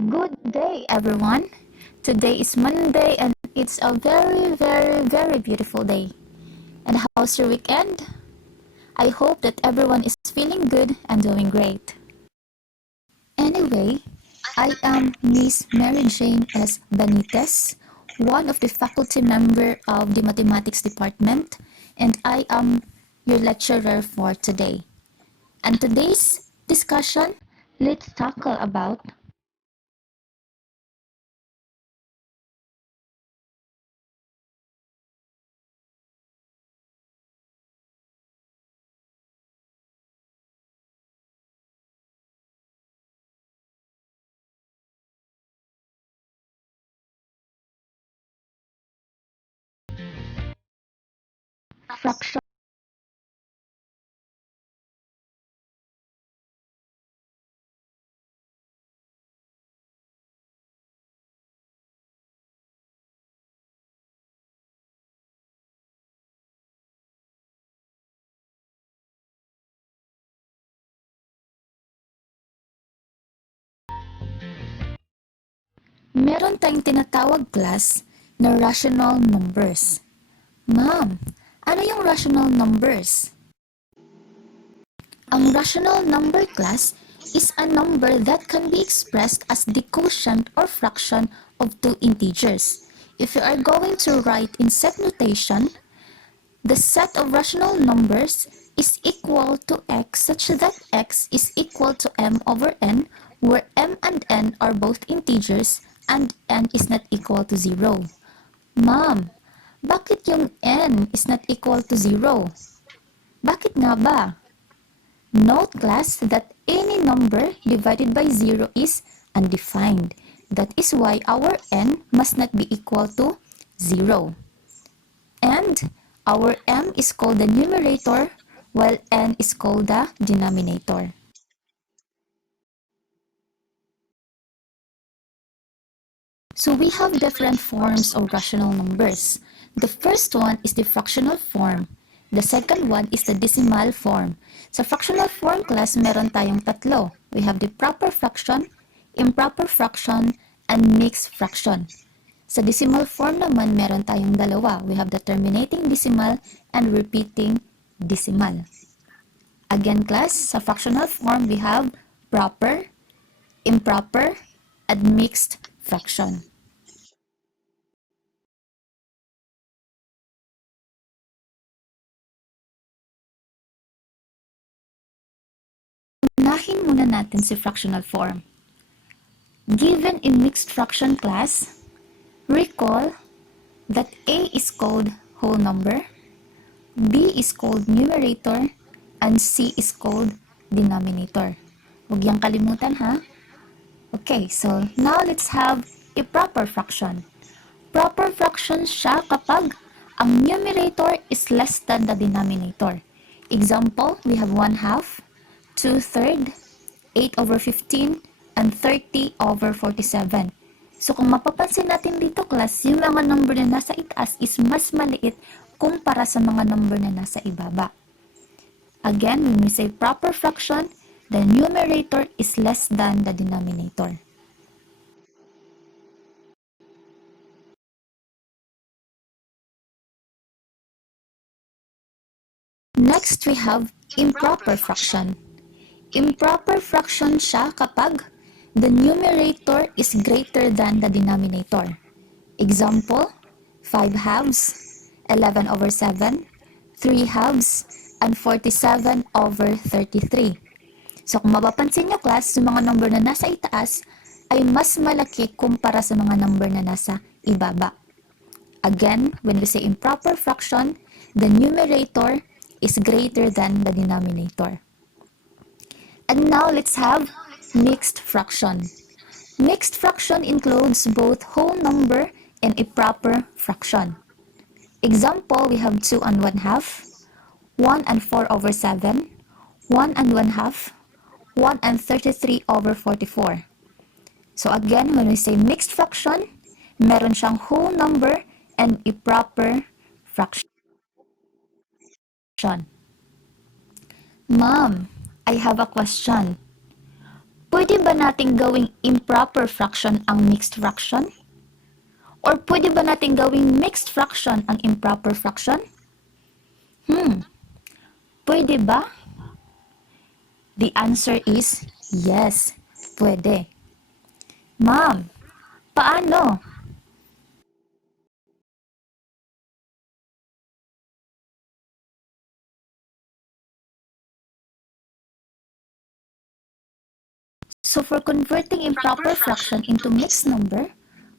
Good day, everyone. Today is Monday and it's a very beautiful day. And how's your weekend? I hope that everyone is feeling good and doing great. Anyway, I am Miss Mary Jane S. Benitez, one of the faculty member of the Mathematics Department, and I am your lecturer for today. And today's discussion, let's tackle about fraction. Meron tayong tinatawag class na rational numbers. Ma'am, ano yung rational numbers? Ang rational number class is a number that can be expressed as the quotient or fraction of two integers. If you are going to write in set notation, the set of rational numbers is equal to x such that x is equal to m over n, where m and n are both integers and n is not equal to 0. Ma'am, bakit yung n is not equal to 0? Bakit nga ba? Note class that any number divided by 0 is undefined. That is why our n must not be equal to 0. And our m is called the numerator while n is called the denominator. So we have different forms of rational numbers. The first one is the fractional form. The second one is the decimal form. Sa fractional form class, meron tayong tatlo. We have the proper fraction, improper fraction, and mixed fraction. Sa decimal form naman, meron tayong dalawa. We have the terminating decimal and repeating decimal. Again class, sa fractional form, we have proper, improper, and mixed fraction. Unahin muna natin si fractional form. Given in mixed fraction class, recall that A is called whole number, B is called numerator, and C is called denominator. Huwag yang kalimutan ha. Okay, so now let's have a proper fraction. Proper fraction siya kapag ang numerator is less than the denominator. Example, we have 1/2, 2/3, 8 over 15, and 30 over 47. So kung mapapansin natin dito class, yung mga number na nasa itaas is mas maliit kumpara sa mga number na nasa ibaba. Again, when we say proper fraction, the numerator is less than the denominator. Next, we have improper fraction. Improper fraction siya kapag the numerator is greater than the denominator. Example, 5/2, 11 over 7, 3/2, and 47 over 33. So kung mapapansin nyo class, yung mga number na nasa itaas ay mas malaki kumpara sa mga number na nasa ibaba. Again, when we say improper fraction, the numerator is greater than the denominator. And now let's have mixed fraction. Mixed fraction includes both whole number and a proper fraction. Example, we have 2 and 1/2, 1 and 4 over 7, 1 and 1/2, 1 and 33 over 44. So again, when we say mixed fraction, meron siyang whole number and a proper fraction. Ma'am, I have a question. Pwede ba nating gawing improper fraction ang mixed fraction? Or pwede ba nating gawing mixed fraction ang improper fraction? Pwede ba? The answer is yes, pwede. Ma'am, paano? So for converting improper fraction into mixed number,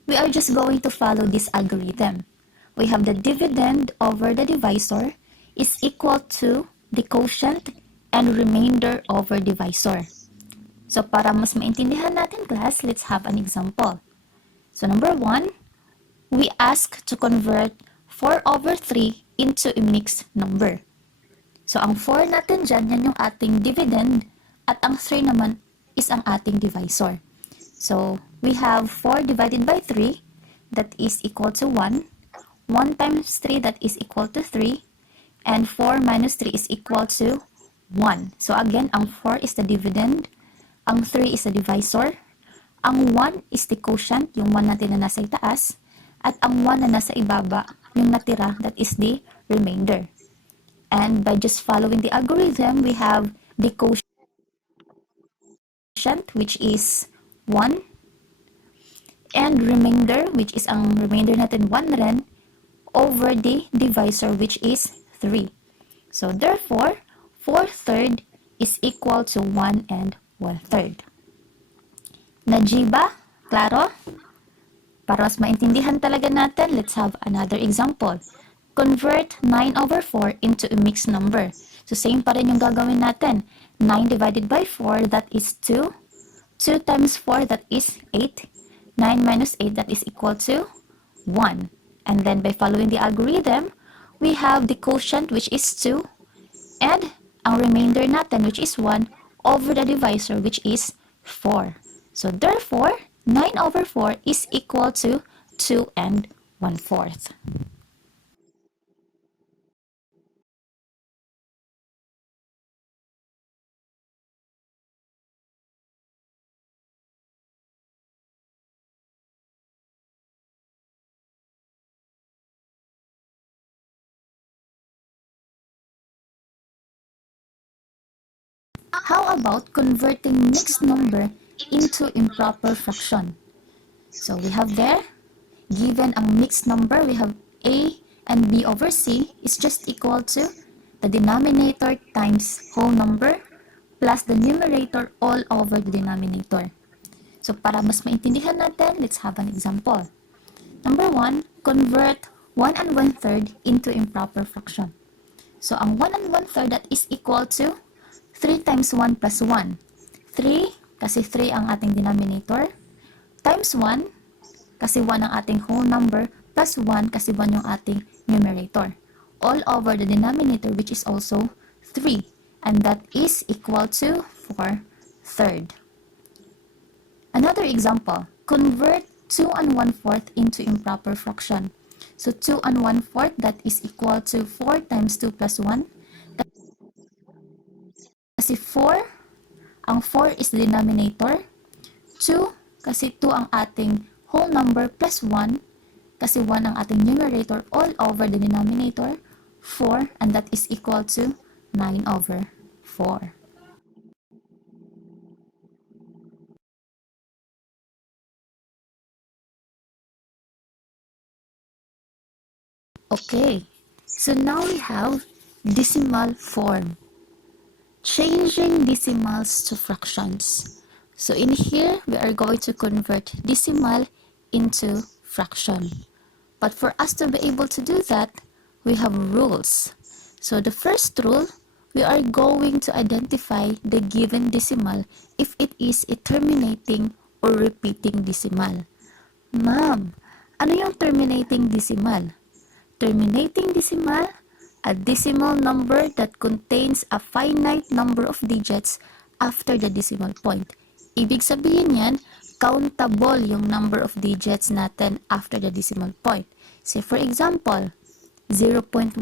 we are just going to follow this algorithm. We have the dividend over the divisor is equal to the quotient and remainder over divisor. So para mas maintindihan natin class, let's have an example. So number 1, we ask to convert 4 over 3 into a mixed number. So ang 4 natin dyan, yan yung ating dividend at ang 3 naman is ang ating divisor. So we have 4 divided by 3 that is equal to 1. 1 times 3 that is equal to 3. And 4 minus 3 is equal to 1. So again, ang 4 is the dividend. Ang 3 is the divisor. Ang 1 is the quotient, yung 1 natin na nasa itaas. At ang 1 na nasa ibaba, yung natira, that is the remainder. And by just following the algorithm, we have the quotient, which is 1. And remainder, which is ang remainder natin 1 rin, over the divisor, which is 3. So therefore, 4/3 is equal to 1 and 1/3. Najiba? Klaro? Para mas maintindihan talaga natin, let's have another example. Convert 9 over 4 into a mixed number. So same pa rin yung gagawin natin. 9 divided by 4, that is 2. 2 times 4, that is 8. 9 minus 8, that is equal to 1. And then by following the algorithm, we have the quotient, which is 2. And ang remainder natin, which is 1, over the divisor, which is 4. So therefore, 9 over 4 is equal to 2 and 1/4. How about converting mixed number into improper fraction? So we have there, given ang mixed number, we have A and B over C is just equal to the denominator times whole number plus the numerator all over the denominator. So para mas maintindihan natin, let's have an example. Number 1, convert 1 and 1/3 into improper fraction. So ang 1 and 1/3 that is equal to 3 times 1 plus 1. 3 kasi 3 ang ating denominator times 1 kasi 1 ang ating whole number plus 1 kasi 1 yung ating numerator. All over the denominator, which is also 3. And that is equal to 4/3. Another example, convert 2 and 1/4 into improper fraction. So 2 and 1/4, that is equal to 4 times 2 plus 1. Kasi 4, ang 4 is the denominator. 2, kasi 2 ang ating whole number plus 1, kasi 1 ang ating numerator all over the denominator, 4, and that is equal to 9 over 4. Okay, so now we have decimal form. Changing decimals to fractions. So in here, we are going to convert decimal into fraction. But for us to be able to do that, we have rules. So the first rule, we are going to identify the given decimal if it is a terminating or repeating decimal. Ma'am, ano yung terminating decimal? Terminating decimal, a decimal number that contains a finite number of digits after the decimal point. Ibig sabihin yan, countable yung number of digits natin after the decimal point. Say for example, 0.1.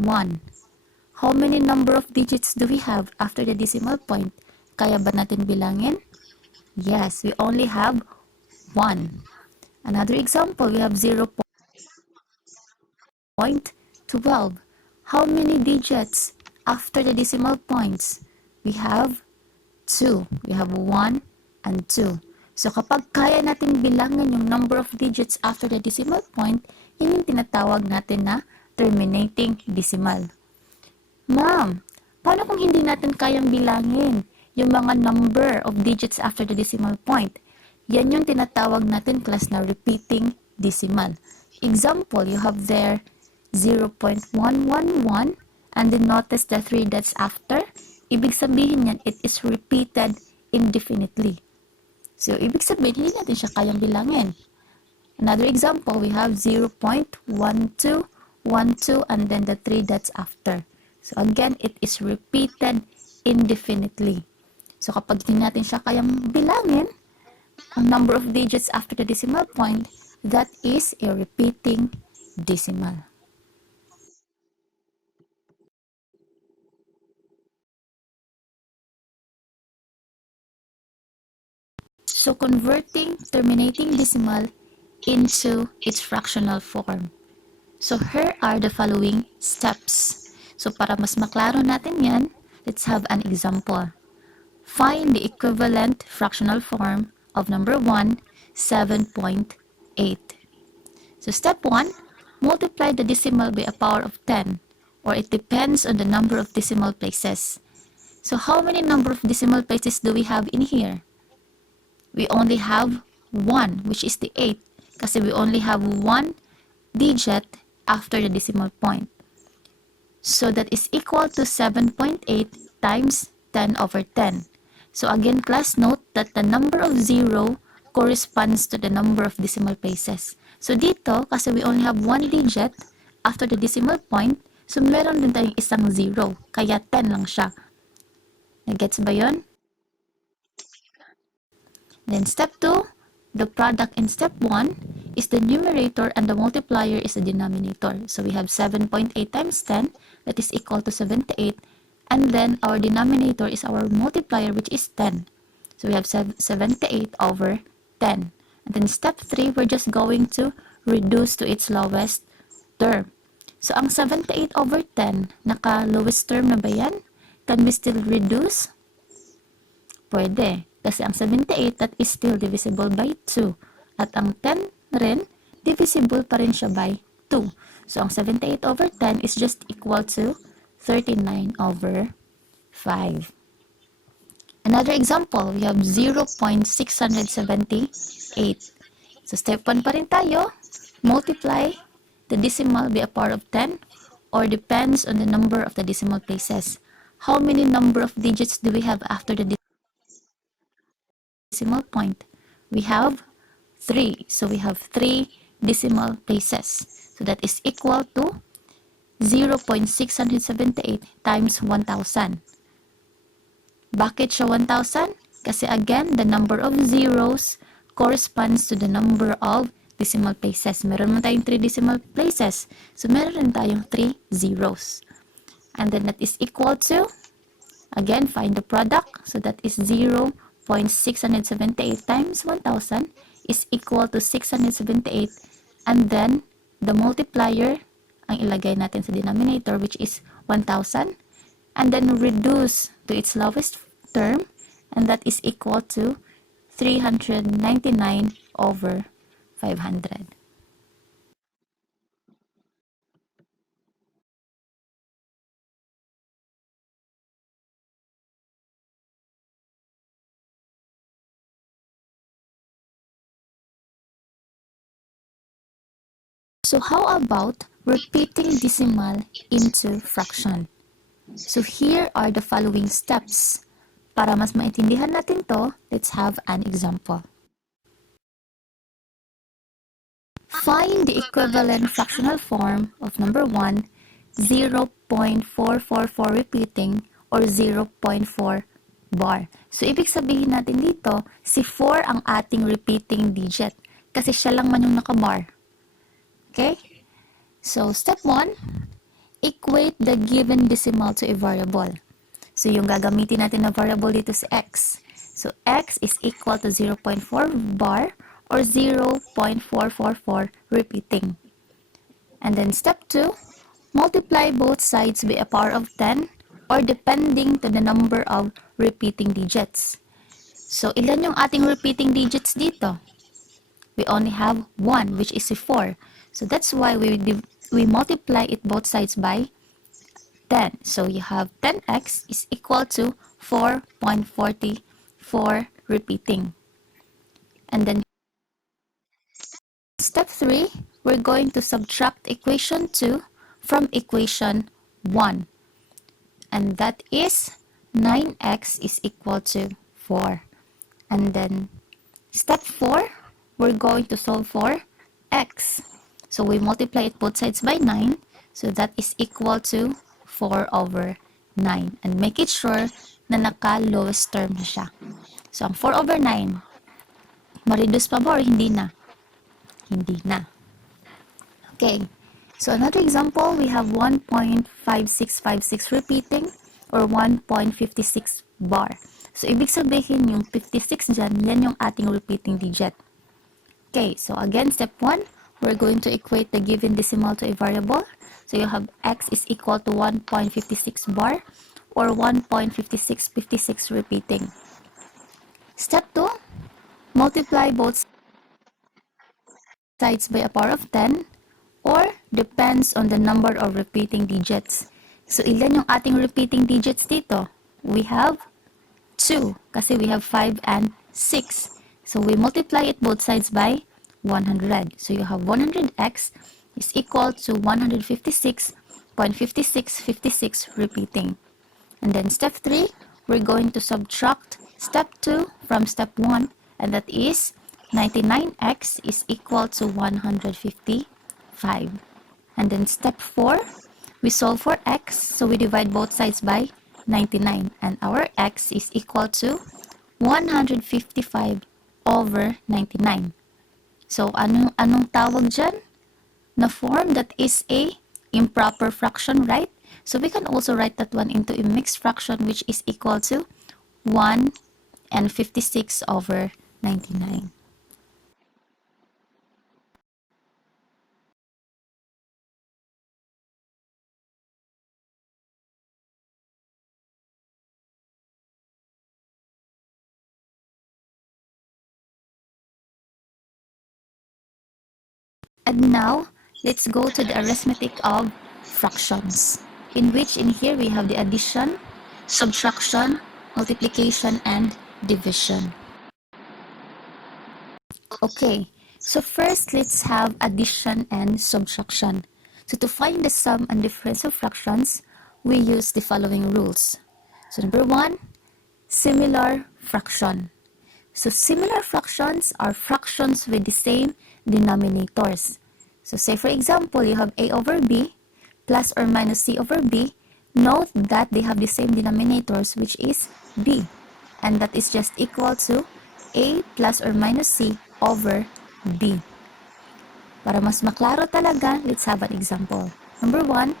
How many number of digits do we have after the decimal point? Kaya ba natin bilangin? Yes, we only have 1. Another example, we have 0.12. How many digits after the decimal points? We have 2. We have 1 and 2. So kapag kaya natin bilangan yung number of digits after the decimal point, yun yung tinatawag natin na terminating decimal. Ma'am, paano kung hindi natin kayang bilangin yung mga number of digits after the decimal point? Yan yung tinatawag natin class na repeating decimal. Example, you have there 0.111 and then notice the 3 dots after. Ibig sabihin yan, it is repeated indefinitely. So, ibig sabihin, hindi natin siya kayang bilangin. Another example, we have 0.1212 and then the 3 dots after. So again, it is repeated indefinitely. So kapag hindi natin siya kayang bilangin, ang number of digits after the decimal point, that is a repeating decimal. So converting terminating decimal into its fractional form. So here are the following steps. So para mas maklaro natin yan, let's have an example. Find the equivalent fractional form of number 1, 7.8. So step 1, multiply the decimal by a power of 10, or it depends on the number of decimal places. So how many number of decimal places do we have in here? We only have 1, which is the 8, kasi we only have 1 digit after the decimal point. So that is equal to 7.8 times 10 over 10. So again, class, note that the number of 0 corresponds to the number of decimal places. So dito, kasi we only have 1 digit after the decimal point, so meron din tayong isang 0, kaya 10 lang siya. Nagets ba yun? Then step 2, the product in step 1 is the numerator and the multiplier is the denominator. So we have 7.8 times 10, that is equal to 78. And then our denominator is our multiplier, which is 10. So we have 78 over 10. And then step 3, we're just going to reduce to its lowest term. So ang 78 over 10, naka-lowest term na ba yan? Can we still reduce? Pwede. Kasi ang 78, that is still divisible by 2. At ang 10 rin, divisible pa rin siya by 2. So, ang 78 over 10 is just equal to 39 over 5. Another example, we have 0.678. So, step 1 pa rin tayo. Multiply the decimal by a power of 10 or depends on the number of the decimal places. How many number of digits do we have after the decimal point? We have 3. So we have 3 decimal places. So that is equal to 0.678 times 1,000. Bakit siya 1,000? Kasi again, the number of zeros corresponds to the number of decimal places. Meron man tayong 3 decimal places. So meron rin tayong 3 zeros. And then that is equal to, again, find the product. So that is 0.678 times 1,000 is equal to 678. And then, the multiplier, ang ilagay natin sa denominator, which is 1,000. And then, reduce to its lowest term. And that is equal to 399 over 500. So how about repeating decimal into fraction? So here are the following steps. Para mas maintindihan natin to, let's have an example. Find the equivalent fractional form of number 1, 0.444 repeating or 0.4 bar. So, ibig sabihin natin dito, si 4 ang ating repeating digit kasi siya lang man yung nakabar. Okay? So, step 1, equate the given decimal to a variable. So, yung gagamitin natin na variable dito si x. So x is equal to 0.4 bar or 0.444 repeating. And then step 2, multiply both sides by a power of 10 or depending to the number of repeating digits. So ilan yung ating repeating digits dito? We only have 1, which is 4. So that's why we multiply it both sides by 10. So you have 10x is equal to 4.44 repeating. And then step 3, we're going to subtract equation 2 from equation 1. And that is 9x is equal to 4. And then step 4, we're going to solve for x. So we multiply it both sides by 9. So that is equal to 4 over 9. And make it sure na naka-lowest term na siya. So ang 4 over 9, ma-reduce pa ba or hindi na? Hindi na. Okay. So another example, we have 1.5656 repeating or 1.56 bar. So ibig sabihin yung 56 dyan, yan yung ating repeating digit. Okay, so again, step 1, we're going to equate the given decimal to a variable. So you have x is equal to 1.56 bar or 1.5656 repeating. Step 2, multiply both sides by a power of 10 or depends on the number of repeating digits. So ilan yung ating repeating digits dito? We have 2 kasi we have 5 and 6. So we multiply it both sides by 100. So you have 100x is equal to 156.5656 repeating. And then step 3, we're going to subtract step 2 from step 1, and that is 99x is equal to 155. And then step 4, we solve for x, so we divide both sides by 99, and our x is equal to 155 over 99. So, anong tawag dyan? Na form, that is a improper fraction, right? So, we can also write that one into a mixed fraction, which is equal to 1 and 56 over 99. And now, let's go to the arithmetic of fractions, in which in here we have the addition, subtraction, multiplication, and division. Okay, so first let's have addition and subtraction. So to find the sum and difference of fractions, we use the following rules. So number 1, similar fraction. So similar fractions are fractions with the same denominators. So say for example, you have a over b plus or minus c over b. Note that they have the same denominators, which is b. And that is just equal to a plus or minus c over b. Para mas maklaro talaga, let's have an example. Number 1,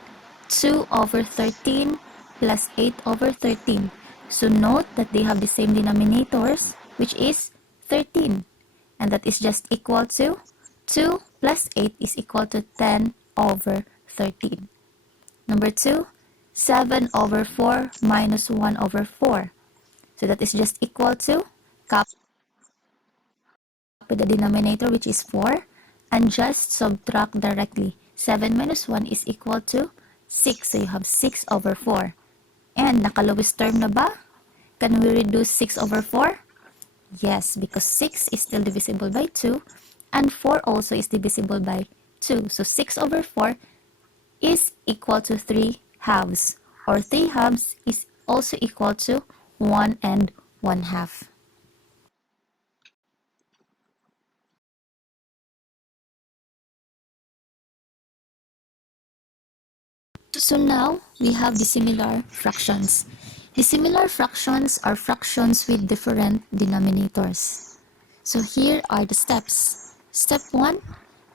2 over 13 plus 8 over 13. So note that they have the same denominators, which is 13. And that is just equal to 2 plus 8 is equal to 10 over 13. Number 2, 7 over 4 minus 1 over 4. So that is just equal to, copy the denominator, which is 4, and just subtract directly. 7 minus 1 is equal to 6. So you have 6 over 4. And naka-lowest term na ba? Can we reduce 6 over 4? Yes, because 6 is still divisible by 2, and 4 also is divisible by 2. So 6 over 4 is equal to 3 halves, or 3 halves is also equal to 1 and 1 half. So now, we have dissimilar fractions. Dissimilar fractions are fractions with different denominators. So here are the steps. Step 1,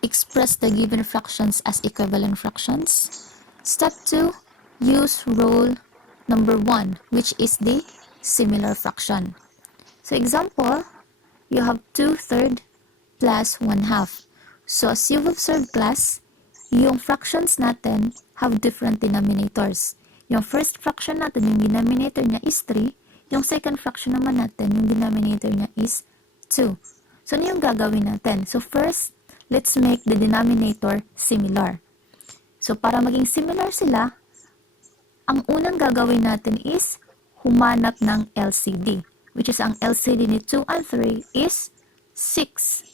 express the given fractions as equivalent fractions. Step 2, use rule number 1, which is the similar fraction. So example, you have 2/3 plus 1/2. So as you've observed class, yung fractions natin have different denominators. Yung first fraction natin, yung denominator niya is 3. Yung second fraction naman natin, yung denominator niya is 2. So ano yung gagawin natin? So first, let's make the denominator similar. So para maging similar sila, ang unang gagawin natin is humanap ng LCD, which is ang LCD ni 2 and 3 is 6.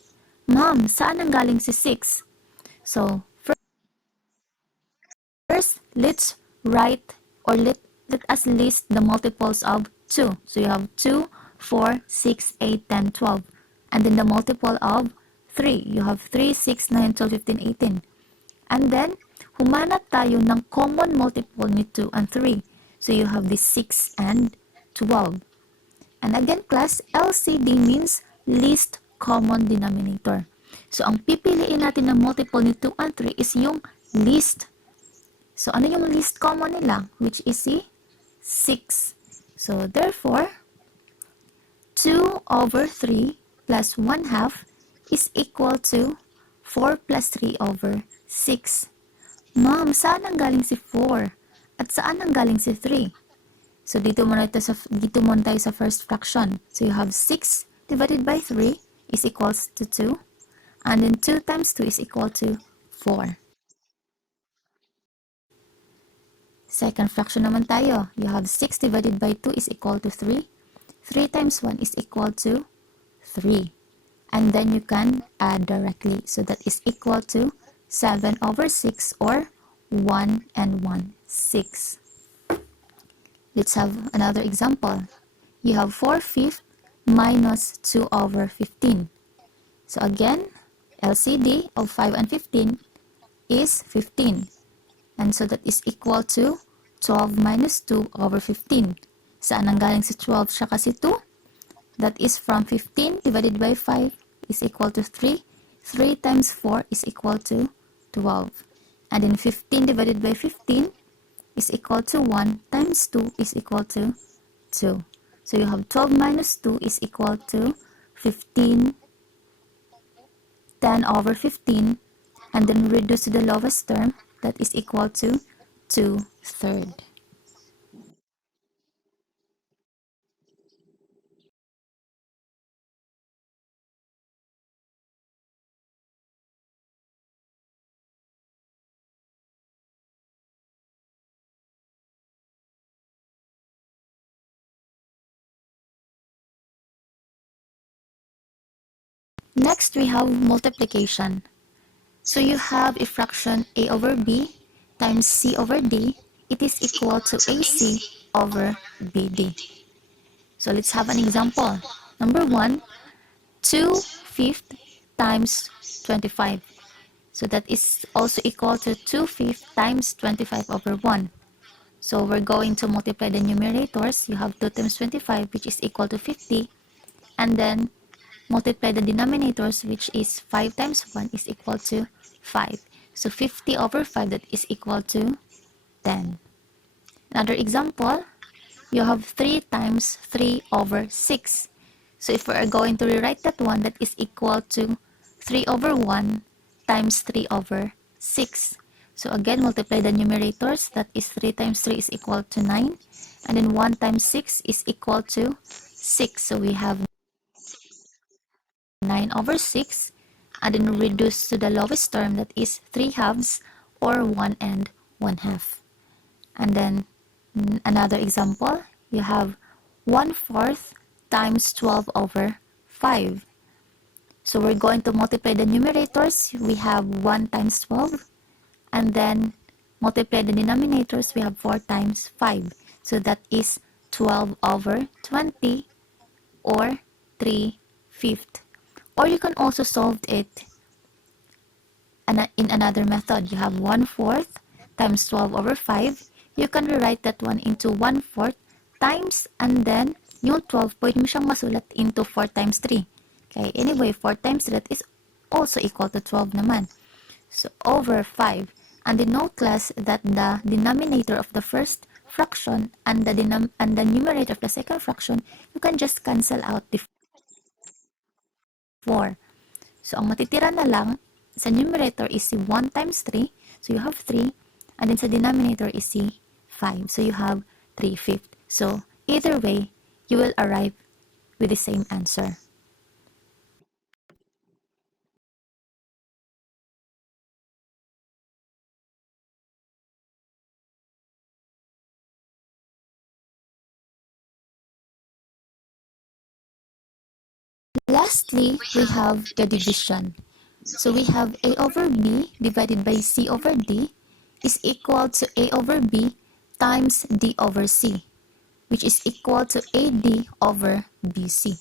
Ma'am, saan ang galing si 6? So, first, let's write or let us list the multiples of 2. So you have 2, 4, 6, 8, 10, 12. And then the multiple of 3. You have 3, 6, 9, 12, 15, 18. And then, humanap tayo ng common multiple ni 2 and 3. So you have the 6 and 12. And again, class, LCD means least common denominator. So, ang pipiliin natin na multiple ni 2 and 3 is yung least. So, ano yung least common nila? Which is si 6. So, therefore, 2 over 3 plus 1/2 is equal to 4 plus 3 over 6. Ma'am, saan ang galing si 4? At saan ang galing si 3? So, dito muna tayo sa first fraction. So, you have 6 divided by 3 is equals to 2. And then 2 times 2 is equal to 4. Second fraction naman tayo. You have 6 divided by 2 is equal to 3. 3 times 1 is equal to 3. And then you can add directly. So, that is equal to 7 over 6 or 1 and 1, 6. Let's have another example. You have 4/5 minus 2 over 15. So again, LCD of 5 and 15 is 15. And so that is equal to 12 minus 2 over 15. Saan ang galing si 12 siya kasi 2? That is from 15 divided by 5 is equal to 3. 3 times 4 is equal to 12. And then 15 divided by 15 is equal to 1 times 2 is equal to 2. So you have 12 minus 2 is equal to 15, 10 over 15, and then reduce to the lowest term, that is equal to 2/3. Next, we have multiplication. So you have a fraction a over b times c over d. It is equal to ac over bd. So let's have an example. Number 1, 2/5 times 25. So that is also equal to 2/5 times 25 over 1. So we're going to multiply the numerators. You have 2 times 25, which is equal to 50. And then multiply the denominators, which is 5 times 1 is equal to 5. So 50 over 5, that is equal to 10. Another example, you have 3 times 3 over 6. So if we are going to rewrite that one, that is equal to 3 over 1 times 3 over 6. So again, multiply the numerators. That is 3 times 3 is equal to 9. And then 1 times 6 is equal to 6. So we have 9 over 6. And then reduce to the lowest term, that is 3/2 or 1 and 1/2. And then another example, you have 1/4 times 12 over 5. So we're going to multiply the numerators. We have 1 times 12. And then multiply the denominators. We have 4 times 5. So that is 12 over 20 or 3/5. Or you can also solve it in another method. You have 1/4 times 12 over 5. You can rewrite that one into 1/4 times, and then yung 12, pwede mo siyang masulat into 4 times 3. Okay, anyway, 4 times 3 is also equal to 12 naman. So, over 5. And then note class that the denominator of the first fraction and the numerator of the second fraction, you can just cancel out the 4. So, ang matitira na lang sa numerator is si 1 times 3. So, you have 3. And then sa denominator is si 5. So, you have 3/5. So, either way, you will arrive with the same answer. Lastly, we have the division. So we have a over b divided by c over d is equal to a over b times d over c, which is equal to ad over bc.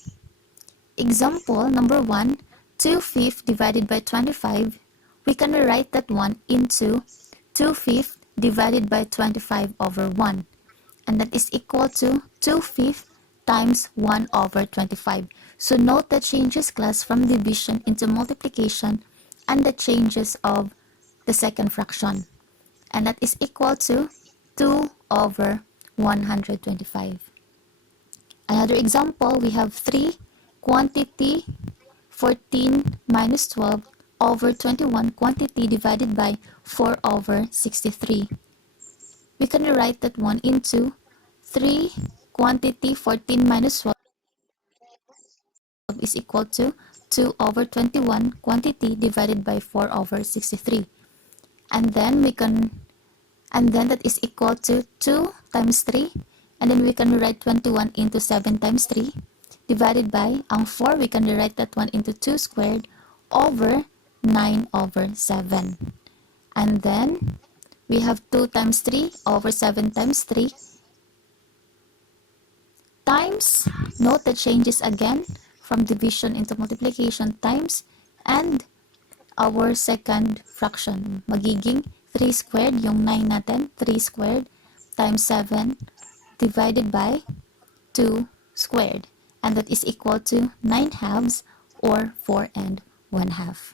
Example number 1, 2/5 divided by 25. We can rewrite that one into 2/5 divided by 25 over 1. And that is equal to 2/5 times 1 over 25. So note the changes, class, from division into multiplication and the changes of the second fraction. And that is equal to 2 over 125. Another example, we have 3 quantity 14 minus 12 over 21 quantity divided by 4 over 63. We can rewrite that one into 3 quantity 14 minus 12 is equal to 2 over 21 quantity divided by 4 over 63. And then that is equal to 2 times 3. And then we can rewrite 21 into 7 times 3 divided by ang 4. We can rewrite that one into 2 squared over 9 over 7. And then we have 2 times 3 over 7 times 3 times, note the changes again from division into multiplication, times, and our second fraction. Magiging 3 squared, yung 9 natin, 3 squared times 7 divided by 2 squared. And that is equal to 9 halves or 4 and 1 half.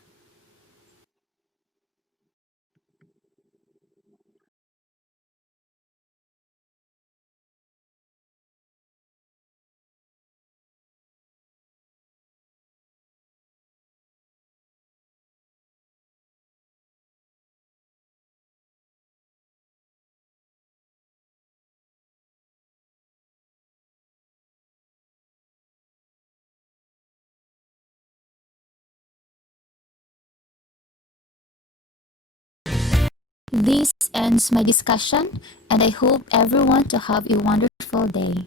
This ends my discussion, and I hope everyone to have a wonderful day.